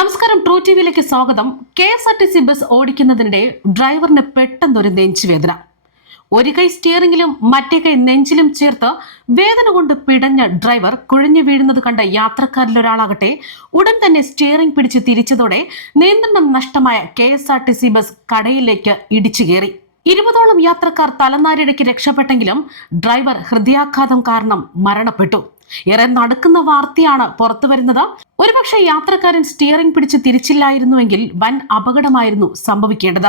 നമസ്കാരം, true T വിയിലേക്ക് സ്വാഗതം. KSRTC bus ഓടിക്കുന്നതിനിടെ ഡ്രൈവറിന് പെട്ടെന്നൊരു നെഞ്ചുവേദന. ഒരു കൈ സ്റ്റിയറിംഗിലും മറ്റേ കൈ നെഞ്ചിലും ചേർത്ത് വേദന കൊണ്ട് പിടഞ്ഞ ഡ്രൈവർ കുഴഞ്ഞു വീഴുന്നത് കണ്ട യാത്രക്കാരിലൊരാളാകട്ടെ ഉടൻ തന്നെ സ്റ്റിയറിംഗ് പിടിച്ച് തിരിച്ചതോടെ നിയന്ത്രണം നഷ്ടമായ KSRTC ബസ് കടയിലേക്ക് ഇടിച്ചു കയറി. 20ഓളം യാത്രക്കാർ തലനാരിഴയ്ക്ക് രക്ഷപ്പെട്ടെങ്കിലും ഡ്രൈവർ ഹൃദയാഘാതം കാരണം മരണപ്പെട്ടു. ഏറെ നടക്കുന്ന വാർത്തയാണ് പുറത്തു വരുന്നത്. ഒരുപക്ഷെ യാത്രക്കാരൻ സ്റ്റിയറിംഗ് പിടിച്ച് തിരിച്ചില്ലായിരുന്നുവെങ്കിൽ വൻ അപകടമായിരുന്നു സംഭവിക്കേണ്ടത്.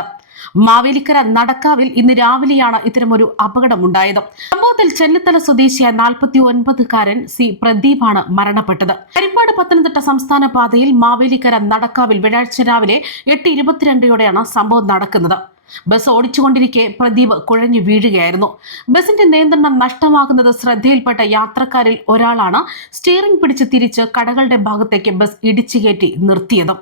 മാവേലിക്കര നടക്കാവിൽ ഇന്ന് രാവിലെയാണ് ഇത്തരമൊരു അപകടമുണ്ടായത്. സംഭവത്തിൽ ചെന്നിത്തല സ്വദേശിയായ 49-കാരൻ സി പ്രദീപാണ് മരണപ്പെട്ടത്. കരിപ്പാട് പത്തനംതിട്ട സംസ്ഥാന പാതയിൽ മാവേലിക്കര നടക്കാവിൽ വ്യാഴാഴ്ച രാവിലെ 8:22 സംഭവം നടക്കുന്നത്. ബസ് ഓടിച്ചുകൊണ്ടിരിക്കെ പ്രദീപ് കുഴഞ്ഞു വീഴുകയായിരുന്നു. ബസിന്റെ നിയന്ത്രണം നഷ്ടമാകുന്നത് ശ്രദ്ധയിൽപ്പെട്ട യാത്രക്കാരിൽ ഒരാളാണ് സ്റ്റിയറിംഗ് പിടിച്ച് തിരിച്ച് കടകളുടെ ഭാഗത്തേക്ക് ബസ് ഇടിച്ചുകയറ്റി നിർത്തിയത്.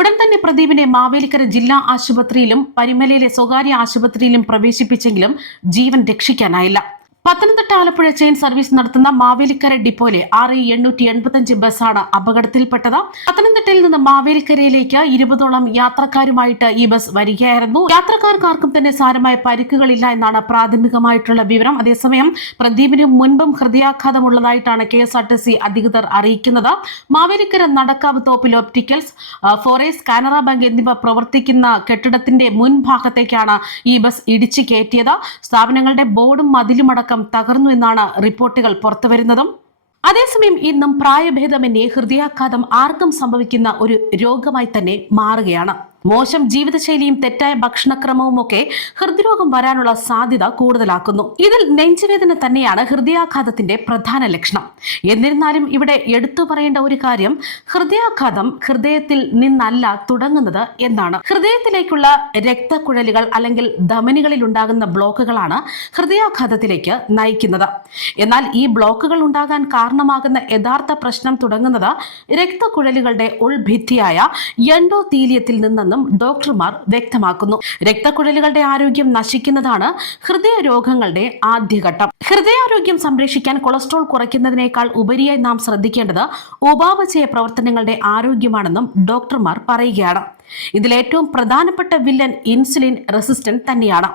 ഉടൻ തന്നെ പ്രദീപിനെ മാവേലിക്കര ജില്ലാ ആശുപത്രിയിലും പരിമലയിലെ സ്വകാര്യ ആശുപത്രിയിലും പ്രവേശിപ്പിച്ചെങ്കിലും ജീവൻ രക്ഷിക്കാനായില്ല. പത്തനംതിട്ട ആലപ്പുഴ ചെയിൻ സർവീസ് നടത്തുന്ന മാവേലിക്കര ഡിപ്പോയിലെ RE885 ബസ്സാണ് അപകടത്തിൽപ്പെട്ടത്. പത്തനംതിട്ടയിൽ നിന്ന് മാവേലിക്കരയിലേക്ക് 20ഓളം യാത്രക്കാരുമായിട്ട് ഈ ബസ് വരികയായിരുന്നു. യാത്രക്കാർക്ക് ആർക്കും തന്നെ സാരമായ പരിക്കുകളില്ല എന്നാണ് പ്രാഥമികമായിട്ടുള്ള വിവരം. അതേസമയം പ്രദീപിന് മുൻപും ഹൃദയാഘാതമുള്ളതായിട്ടാണ് KSRTC അധികൃതർ അറിയിക്കുന്നത്. മാവേലിക്കര നടക്കാവ് തോപ്പിൽ ഒപ്റ്റിക്കൽസ്, ഫോറേസ്, കാനറ ബാങ്ക് എന്നിവ പ്രവർത്തിക്കുന്ന കെട്ടിടത്തിന്റെ മുൻഭാഗത്തേക്കാണ് ഈ ബസ് ഇടിച്ചു കയറ്റിയത്. സ്ഥാപനങ്ങളുടെ ബോർഡും മതിലുമടക്കം തകർന്നു എന്നാണ് റിപ്പോർട്ടുകൾ പുറത്തുവരുന്നതും. അതേസമയം ഇന്നും പ്രായഭേദമന്യേ ഹൃദയാഘാതം ആർക്കും സംഭവിക്കുന്ന ഒരു രോഗമായി തന്നെ മാറുകയാണ്. മോശം ജീവിതശൈലിയും തെറ്റായ ഭക്ഷണക്രമവും ഒക്കെ ഹൃദ്രോഗം വരാനുള്ള സാധ്യത കൂടുതലാക്കുന്നു. ഇതിൽ നെഞ്ചുവേദന തന്നെയാണ് ഹൃദയാഘാതത്തിന്റെ പ്രധാന ലക്ഷണം. എന്നിരുന്നാലും ഇവിടെ എടുത്തു പറയേണ്ട ഒരു കാര്യം, ഹൃദയാഘാതം ഹൃദയത്തിൽ നിന്നല്ല തുടങ്ങുന്നത് എന്നാണ്. ഹൃദയത്തിലേക്കുള്ള രക്തക്കുഴലുകൾ അല്ലെങ്കിൽ ധമനികളിൽ ഉണ്ടാകുന്ന ബ്ലോക്കുകളാണ് ഹൃദയാഘാതത്തിലേക്ക് നയിക്കുന്നത്. എന്നാൽ ഈ ബ്ലോക്കുകൾ ഉണ്ടാകാൻ കാരണമാകുന്ന യഥാർത്ഥ പ്രശ്നം തുടങ്ങുന്നത് രക്തക്കുഴലുകളുടെ ഉൾഭിത്തിയായ എൻഡോതീലിയത്തിൽ നിന്നും ഡോക്ടർമാർ വ്യക്തമാക്കുന്നു. രക്തക്കുഴലുകളുടെ ആരോഗ്യം നശിക്കുന്നതാണ് ഹൃദയരോഗങ്ങളുടെ ആദ്യഘട്ടം. ഹൃദയാരോഗ്യം സംരക്ഷിക്കാൻ കൊളസ്ട്രോൾ കുറയ്ക്കുന്നതിനേക്കാൾ ഉപരിയായി നാം ശ്രദ്ധിക്കേണ്ടത് ഉപാപചയ പ്രവർത്തനങ്ങളുടെ ആരോഗ്യമാണെന്നും ഡോക്ടർമാർ പറയുകയാണ്. ഇതിലേറ്റവും പ്രധാനപ്പെട്ട വില്ലൻ ഇൻസുലിൻ റെസിസ്റ്റന്റ് തന്നെയാണ്.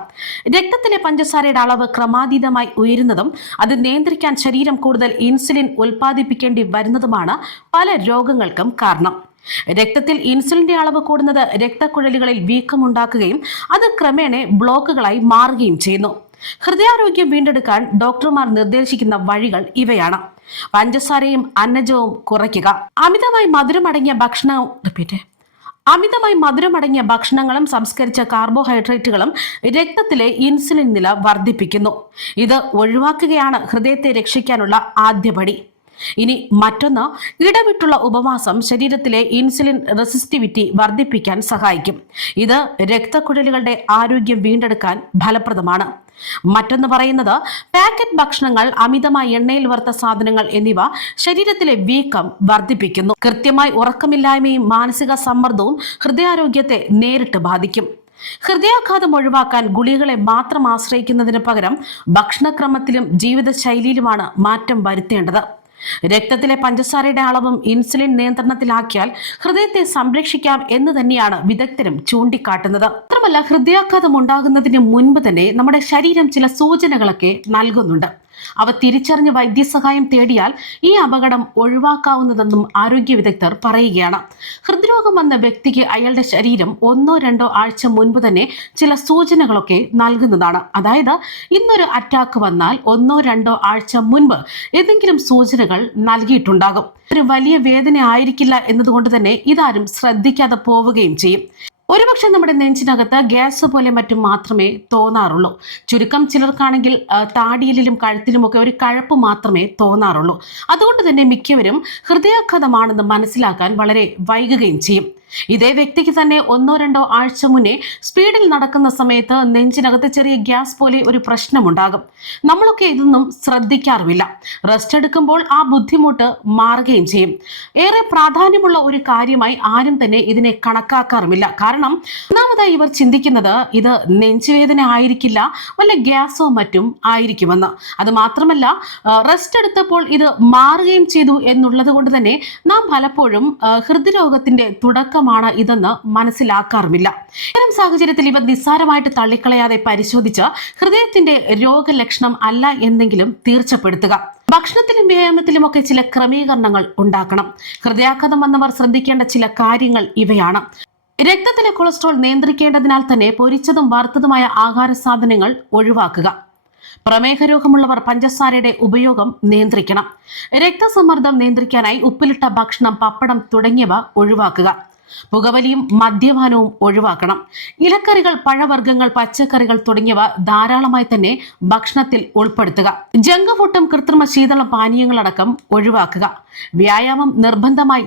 രക്തത്തിലെ പഞ്ചസാരയുടെ അളവ് ക്രമാതീതമായി ഉയരുന്നതും അത് നിയന്ത്രിക്കാൻ ശരീരം കൂടുതൽ ഇൻസുലിൻ ഉൽപ്പാദിപ്പിക്കേണ്ടി വരുന്നതുമാണ് പല രോഗങ്ങൾക്കും കാരണം. രക്തത്തിൽ ഇൻസുലിന്റെ അളവ് കൂടുന്നത് രക്തക്കുഴലുകളിൽ വീക്കമുണ്ടാക്കുകയും അത് ക്രമേണ ബ്ലോക്കുകളായി മാറുകയും ചെയ്യുന്നു. ഹൃദയാരോഗ്യം വീണ്ടെടുക്കാൻ ഡോക്ടർമാർ നിർദ്ദേശിക്കുന്ന വഴികൾ ഇവയാണ്. പഞ്ചസാരയും അന്നജവും കുറയ്ക്കുക. അമിതമായി മധുരമടങ്ങിയ ഭക്ഷണങ്ങളും സംസ്കരിച്ച കാർബോഹൈഡ്രേറ്റുകളും രക്തത്തിലെ ഇൻസുലിൻ നില വർദ്ധിപ്പിക്കുന്നു. ഇത് ഒഴിവാക്കുകയാണ് ഹൃദയത്തെ രക്ഷിക്കാനുള്ള ആദ്യപടി. ഇനി മറ്റൊന്ന്, ഇടവിട്ടുള്ള ഉപവാസം ശരീരത്തിലെ ഇൻസുലിൻ റെസിസ്റ്റിവിറ്റി വർദ്ധിപ്പിക്കാൻ സഹായിക്കും. ഇത് രക്തക്കുഴലുകളുടെ ആരോഗ്യം വീണ്ടെടുക്കാൻ ഫലപ്രദമാണ്. മറ്റൊന്ന് പറയുന്നത്, പാക്കറ്റ് ഭക്ഷണങ്ങൾ, അമിതമായി എണ്ണയിൽ വറുത്ത സാധനങ്ങൾ എന്നിവ ശരീരത്തിലെ വീക്കം വർദ്ധിപ്പിക്കുന്നു. കൃത്യമായി ഉറക്കമില്ലായ്മയും മാനസിക സമ്മർദ്ദവും ഹൃദയാരോഗ്യത്തെ നേരിട്ട് ബാധിക്കും. ഹൃദയാഘാതം ഒഴിവാക്കാൻ ഗുളികകളെ മാത്രം ആശ്രയിക്കുന്നതിന് പകരം ഭക്ഷണക്രമത്തിലും ജീവിതശൈലിയിലുമാണ് മാറ്റം വരുത്തേണ്ടത്. രക്തത്തിലെ പഞ്ചസാരയുടെ അളവും ഇൻസുലിൻ നിയന്ത്രണത്തിലാക്കിയാൽ ഹൃദയത്തെ സംരക്ഷിക്കാം എന്ന് തന്നെയാണ് വിദഗ്ധരും ചൂണ്ടിക്കാട്ടുന്നത്. മാത്രമല്ല, ഹൃദയാഘാതം ഉണ്ടാകുന്നതിന് മുൻപ് തന്നെ നമ്മുടെ ശരീരം ചില സൂചനകളൊക്കെ നൽകുന്നുണ്ട്. അവ തിരിച്ചറിഞ്ഞ് വൈദ്യസഹായം തേടിയാൽ ഈ അപകടം ഒഴിവാക്കാവുന്നതെന്നും ആരോഗ്യ വിദഗ്ധർ പറയുകയാണ്. ഹൃദ്രോഗം വന്ന വ്യക്തിക്ക് അയാളുടെ ശരീരം 1-2 ആഴ്ച മുൻപ് തന്നെ ചില സൂചനകളൊക്കെ നൽകുന്നതാണ്. അതായത് ഇന്നൊരു അറ്റാക്ക് വന്നാൽ 1-2 ആഴ്ച മുൻപ് ഏതെങ്കിലും സൂചനകൾ നൽകിയിട്ടുണ്ടാകും. ഒരു വലിയ വേദന ആയിരിക്കില്ല എന്നതുകൊണ്ട് തന്നെ ഇതാരും ശ്രദ്ധിക്കാതെ പോവുകയും ചെയ്യും. ഒരുപക്ഷെ നമ്മുടെ നെഞ്ചിനകത്ത് ഗ്യാസ് പോലെ മറ്റും മാത്രമേ തോന്നാറുള്ളൂ. ചുരുക്കം ചിലർക്കാണെങ്കിൽ താടിയിലും കഴുത്തിലുമൊക്കെ ഒരു കഴപ്പ് മാത്രമേ തോന്നാറുള്ളൂ. അതുകൊണ്ട് തന്നെ മിക്കവരും ഹൃദയാഘാതമാണെന്ന് മനസ്സിലാക്കാൻ വളരെ വൈകുകയും ചെയ്യും. ഇതേ വ്യക്തിക്ക് തന്നെ 1-2 ആഴ്ച മുന്നേ സ്പീഡിൽ നടക്കുന്ന സമയത്ത് നെഞ്ചിനകത്ത് ചെറിയ ഗ്യാസ് പോലെ ഒരു പ്രശ്നമുണ്ടാകും. നമ്മളൊക്കെ ഇതൊന്നും ശ്രദ്ധിക്കാറുമില്ല. റെസ്റ്റ് എടുക്കുമ്പോൾ ആ ബുദ്ധിമുട്ട് മാറുകയും ചെയ്യും. ഏറെ പ്രാധാന്യമുള്ള ഒരു കാര്യമായി ആരും തന്നെ ഇതിനെ കണക്കാക്കാറുമില്ല. കാരണം ഒന്നാമതായി ഇവർ ചിന്തിക്കുന്നത് ഇത് നെഞ്ചുവേദന ആയിരിക്കില്ല, വല്ല ഗ്യാസോ മറ്റും ആയിരിക്കുമെന്ന്. അത് മാത്രമല്ല, റെസ്റ്റ് എടുത്തപ്പോൾ ഇത് മാറുകയും ചെയ്തു എന്നുള്ളത് കൊണ്ട് തന്നെ നാം പലപ്പോഴും ഹൃദ്രോഗത്തിന്റെ തുടക്കമാണ് ഇതെന്ന് മനസ്സിലാക്കാറുമില്ല. ഇത്തരം സാഹചര്യത്തിൽ ഇവ നിസ്സാരമായിട്ട് തള്ളിക്കളയാതെ പരിശോധിച്ച് ഹൃദയത്തിന്റെ രോഗലക്ഷണം അല്ല എന്നെങ്കിലും തീർച്ചപ്പെടുത്തുക. ഭക്ഷണത്തിലും വ്യായാമത്തിലുമൊക്കെ ചില ക്രമീകരണങ്ങൾ ഉണ്ടാക്കണം. ഹൃദയാഘാതം വന്നവർ ശ്രദ്ധിക്കേണ്ട ചില കാര്യങ്ങൾ ഇവയാണ്. രക്തത്തിലെ കൊളസ്ട്രോൾ നിയന്ത്രിക്കേണ്ടതിനാൽ തന്നെ പൊരിച്ചതും വറുത്തതുമായ ആഹാര സാധനങ്ങൾ ഒഴിവാക്കുക. പ്രമേഹ രോഗമുള്ളവർ പഞ്ചസാരയുടെ ഉപയോഗം നിയന്ത്രിക്കണം. രക്തസമ്മർദ്ദം നിയന്ത്രിക്കാനായി ഉപ്പിലിട്ട ഭക്ഷണം, പപ്പടം തുടങ്ങിയവ ഒഴിവാക്കുക. പുകവലിയും മദ്യപാനവും ഒഴിവാക്കണം. ഇലക്കറികൾ, പഴവർഗ്ഗങ്ങൾ, പച്ചക്കറികൾ തുടങ്ങിയവ ധാരാളമായി തന്നെ ഭക്ഷണത്തിൽ ഉൾപ്പെടുത്തുക. ജങ്ക് ഫുഡും കൃത്രിമ ശീതള പാനീയങ്ങളടക്കം ഒഴിവാക്കുക. വ്യായാമം നിർബന്ധമായി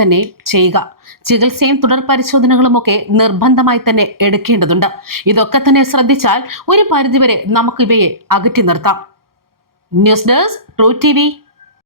തന്നെ ചെയ്യുക. ചികിത്സയും തുടർ പരിശോധനകളും ഒക്കെ നിർബന്ധമായി തന്നെ എടുക്കേണ്ടതുണ്ട്. ഇതൊക്കെ തന്നെ ശ്രദ്ധിച്ചാൽ ഒരു പരിധിവരെ നമുക്ക് ഇവയെ അകറ്റി നിർത്താം. News desk, true TV.